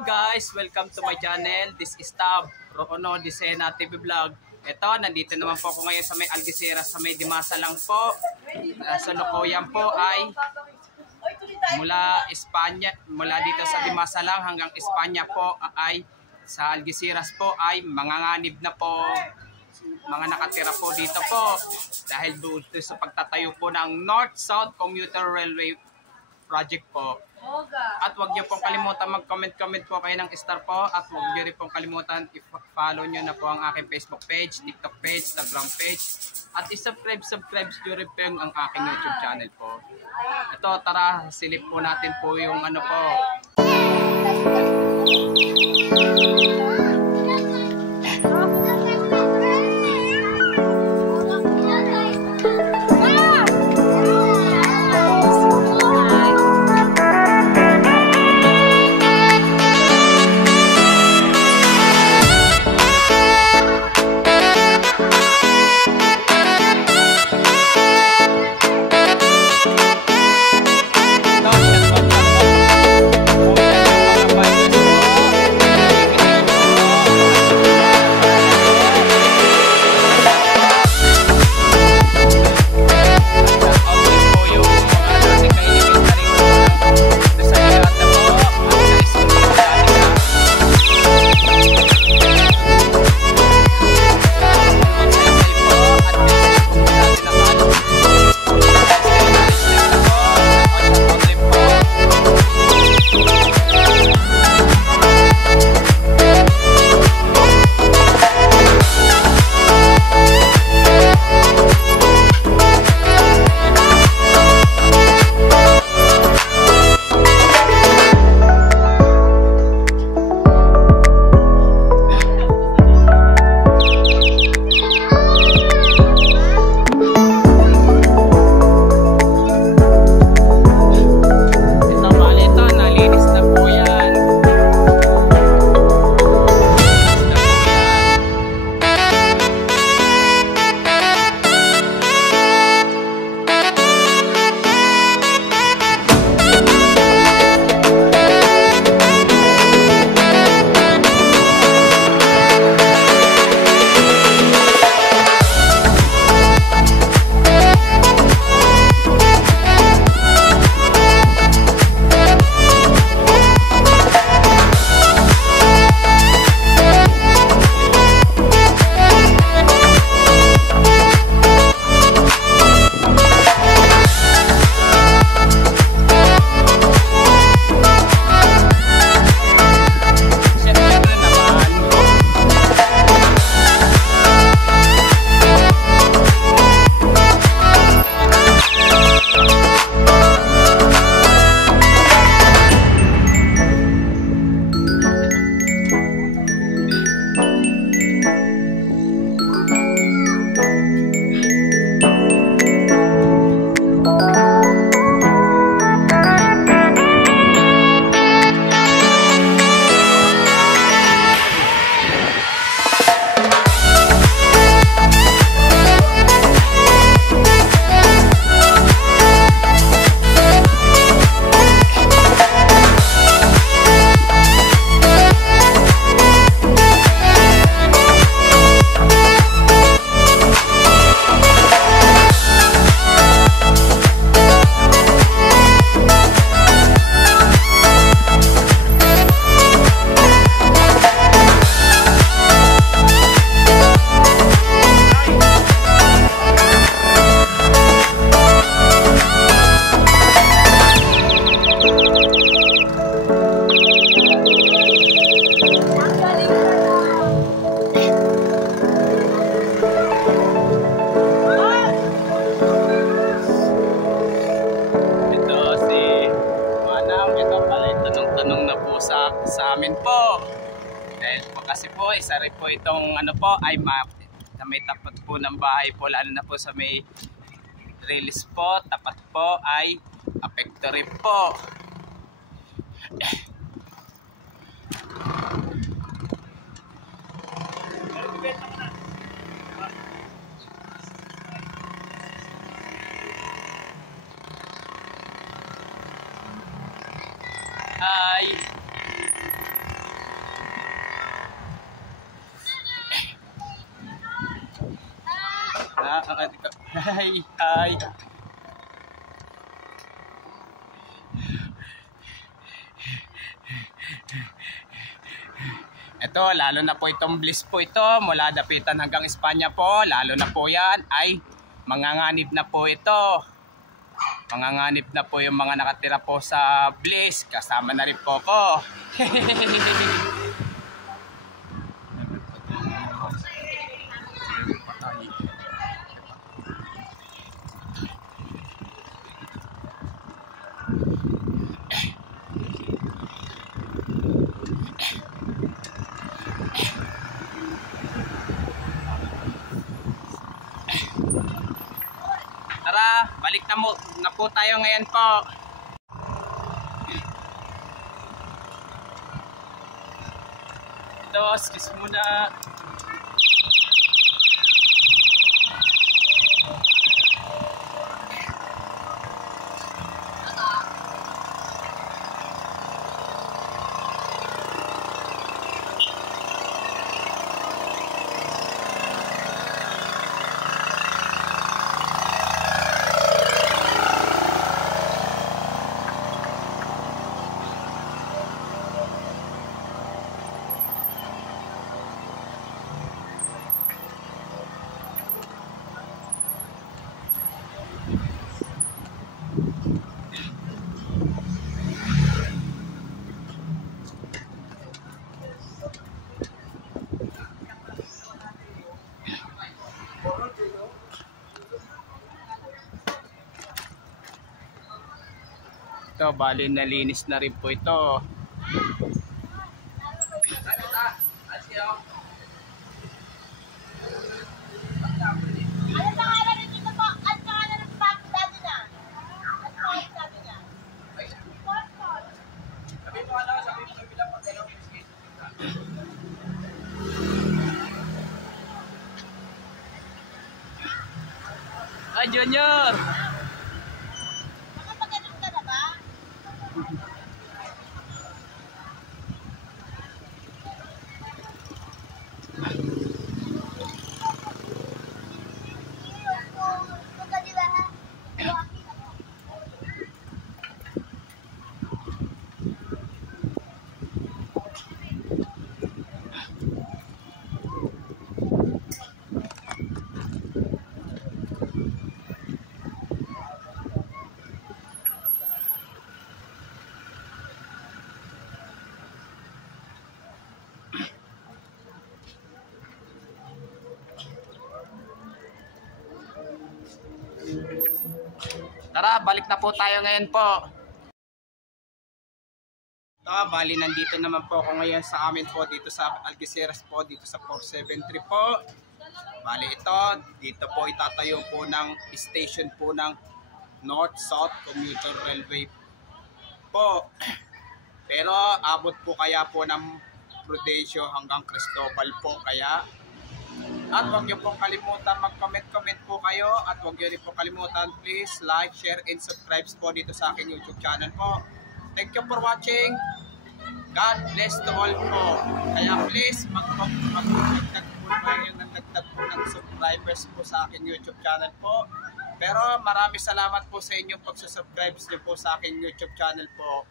Hello guys, welcome to my channel. This is Tab Rocono Disena TV Vlog. Ito, nandito naman po ako ngayon sa may Algeciras, sa may Dimasalang po. Sa Lokoyan po ay mula Espanya, mula dito sa Dimasalang hanggang Espanya po ay sa Algeciras po ay manganganib na po. Mga nakatira po dito po dahil dito sa pagtatayo po ng North-South Commuter Railway Project po. At huwag niyo pong kalimutan mag-comment po kayo ng star po. At huwag niyo rin pong kalimutan i-follow niyo na po ang aking Facebook page, TikTok page, Instagram page. At i-subscribe niyo rin po ang aking YouTube channel po. Ito, tara, silip po natin po yung ano po. Sa amin po dahil po kasi po isa rin po itong ano po ay map na may tapat po ng bahay po, lalo na po sa may release po, tapat po ay apekto rin po. Ay Hi, hi. Ito, lalo na po itong bliss po ito, mula Dapitan hanggang Espanya po, lalo na po yan ay manganganib na po ito. Manganganib na po yung mga nakatira po sa bliss, kasama na rin po ko. Tara, balik na po tayo ngayon po. Ito, excuse muna. Ito, bali nalinis na rin po ito. Ano pangalan nito po? Ano pangalan ng pack dati na? Ano pangalan sabi niya? Ah, Junior! Nakapaganon ka na ba? Tara, balik na po tayo ngayon po. Ito, bali nandito naman po ako ngayon sa amin po dito sa Algeciras po, dito sa 473 po. Bali ito, dito po itatayo po ng station po ng North-South Commuter Railway po. Pero abot po kaya po ng Prudencio hanggang Cristobal po kaya. At huwag niyo pong kalimutan mag-comment po kayo at huwag niyo rin po kalimutan please like, share, and subscribe po dito sa aking YouTube channel po. Thank you for watching. God bless to all po. Kaya please mag-dagdag po ng subscribers po sa aking YouTube channel po. Pero maraming salamat po sa inyong pagsusubscribe niyo po sa aking YouTube channel po.